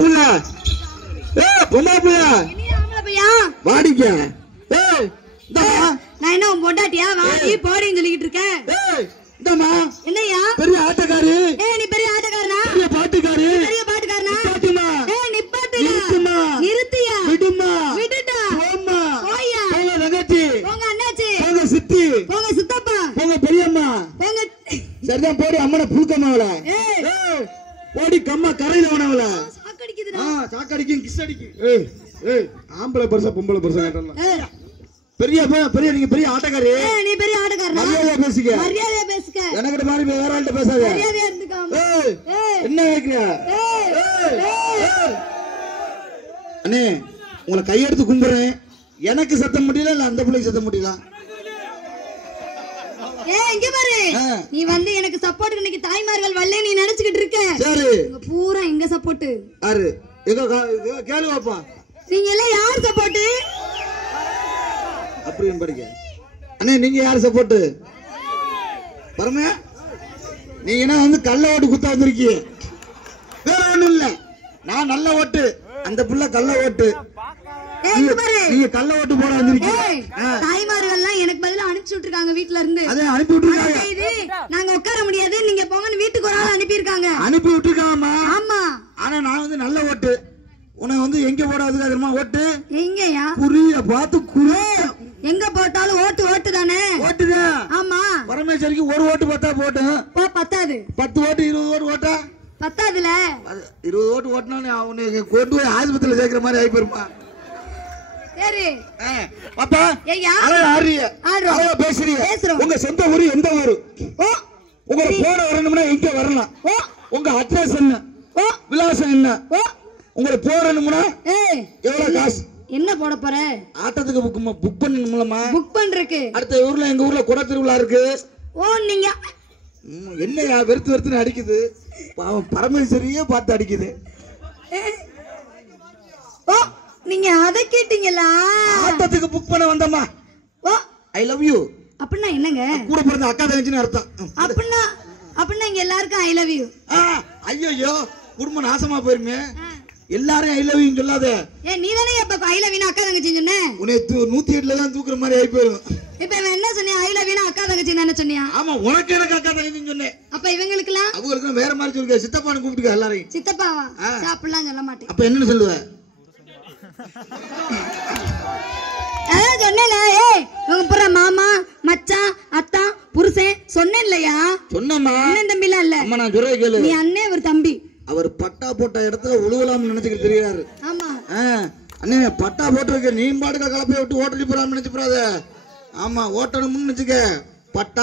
புள்ள பொம்மா புள்ள வாடிக்க நான் என்ன உன் பொண்டாட்டியா வாடி போடின்னு சொல்லிட்டு இருக்கேன். என்னையா பெரிய ஆட்டக்காரு? நீ பெரிய ஆட்டக்காரனா? பெரிய பாட்டுக்காரு? பெரிய பாட்டுக்காரனா? நிப்பாட்டுமா நிறுத்தியா விடுமா விட்டுட்டா போம்மா போயா போங்க தங்கச்சி போங்க அண்ணாச்சி போங்க சித்தி போங்க சித்தப்பா போங்க பெரியம்மா போங்க. சரிதான் போடி அம்மனை புழுக்கமாவல போடி கம்மா கரையில அவனவல சாக்கடிக்குதுடா. சாக்கடிக்கும் கிஸ் அடிக்கும். ஆம்பளை பெருசா பொம்பளை பெருசா கேட்டலாம். பெரிய பெரிய நீங்க பெரிய ஆட்டக்காரி. நீ பெரிய ஆட்டக்காரனா? மரியாதையா பேசுங்க. மரியாதையா பேசுங்க. எனக்கிட்ட மாதிரி வேற ஆள்கிட்ட பேசாத. மரியாதையா இருந்துக்காம. என்ன கேக்குற? அண்ணே உங்களை கையெடுத்து கும்புறேன். எனக்கு சத்தம் முடியல இல்ல அந்த பிள்ளைக்கு சத்தம் முடியல? இங்க பாரு, நீ வந்து எனக்கு சப்போர்ட் இன்னைக்கு தாய்மார்கள் வரல நீ நினைச்சுக்கிட்டு இருக்க. சரி பூரா எங்க சப்போர்ட்? யாரு கேளு பாப்பா. நீங்க எல்லாம் யார் சப்போர்ட்? அப்படின்னு படிக்க. அண்ணே நீங்க யார் சப்போர்ட்? பரமையா நீங்க என்ன வந்து கள்ள ஓட்டு குத்தா வந்திருக்கீங்க? வேற ஒண்ணும் இல்ல, நான் நல்ல ஓட்டு, அந்த புள்ள கள்ள ஓட்டு. நீங்க கள்ள ஓட்டு போட வந்திருக்கீங்க. தாய்மார்கள் எல்லாம் எனக்கு பதிலா அனுப்பிச்சு விட்டுருக்காங்க வீட்ல இருந்து. அதே அனுப்பி விட்டுருக்காங்க. நாங்க உட்கார முடியாது நீங்க போங்கன்னு வீட்டுக்கு ஒரு ஆள் அனுப்பி இருக்காங்க. அனுப்பி விட்டுருக்காமா? ஆமா. ஆனா நான் வந்து நல்ல ஓட்டு. உன்னை வந்து எங்க போடாதுக்கு தெரியுமா ஓட்டு? எங்கயா? குறிய பார்த்து குறி. எங்க போட்டாலும் ஓட்டு ஓட்டு தானே. ஓட்டுதான். ஆமா. பரமேஸ்வரிக்கு ஒரு ஓட்டு பார்த்தா போட்டும். பத்தாது. 10 ஓட்டு 20 ஓட்டு ஓட்டா பத்தாதுல. 20 ஓட்டு ஓட்டினா அவனுக்கு கொண்டு போய் ஆஸ்பத்திரியில சேர்க்கிற மாதிரி ஆகி போயிருப்பான். சரி பாப்பா பேசுறீங்க. உங்க சொந்த ஊரு எந்த ஊரு? உங்களுக்கு போன வரணும்னா எங்க வரலாம்? உங்க அட்ரஸ் என்ன? விலாசம் என்ன? உங்களுக்கு போறணும்னா எவ்வளவு காசு? என்ன போட போற? ஆட்டத்துக்கு புக் பண்ணணும்லமா? புக் பண்றதுக்கு. அடுத்த ஊர்ல எங்க ஊர்ல குட திருவிழா இருக்கு. நீங்க என்னையா வெறுத்து அடிக்குது? பரமேஸ்வரியே பார்த்து அடிக்குது. நீங்க அத கேட்டீங்களா? ஆட்டத்துக்கு புக் பண்ண வந்தம்மா. ஐ லவ் யூ அப்படின்னா என்னங்க? கூட பிறந்த அக்கா தங்கச்சின்னு அர்த்தம். அப்படின்னா இங்க எல்லாருக்கும் ஐ லவ் யூ. ஐயோ குடும்பம் நாசமா போயிருமே. எல்லாரும் ஐ லவ் யூ சொல்லாத. நீ தானே அப்ப ஐ லவ் யூ அக்கா தங்கச்சி சொன்ன. உன்னை 108ல தான் தூக்குற மாதிரி ஆயி போயிடும். இப்ப இவன் என்ன சொன்னியா? ஐ லவ் யூ அக்கா தங்கச்சி தானே சொன்னியா? ஆமா உனக்கு எனக்கு அக்கா தங்கச்சின்னு சொன்னேன். அப்ப இவங்களுக்குலாம் அவங்களுக்கு வேற மாதிரி சொல்லுங்க. சித்தப்பான்னு கூப்பிட்டுக்க எல்லாரையும். சித்தப்பாவா? அப்படிலாம் சொல்ல மாட்டேன். அப்ப என்னன்னு சொல்லுவ? அதான் சொன்னேல. இவங்க புற மாமா மச்சான் அத்தா புருஷன் சொன்னேன் இல்லையா? சொன்னம்மா. அண்ணன் தம்பிலாம் இல்ல. அம்மா நான் சொல்றேன் கேளு. நீ அண்ணே ஒரு தம்பி. அவர் பட்டா போட்ட இடத்துல உழுவலாம்னு நினைச்சுக்கிட்டு தெரியாது. ஆமா. அண்ணே பட்டா போட்டிருக்க நீ பாட்டுக்க கலப்பைய விட்டு ஓட்டடி போறான்னு நினைச்சு போறாத. ஆமா ஓட்டணும்னு நினைச்சுக்க. பட்டா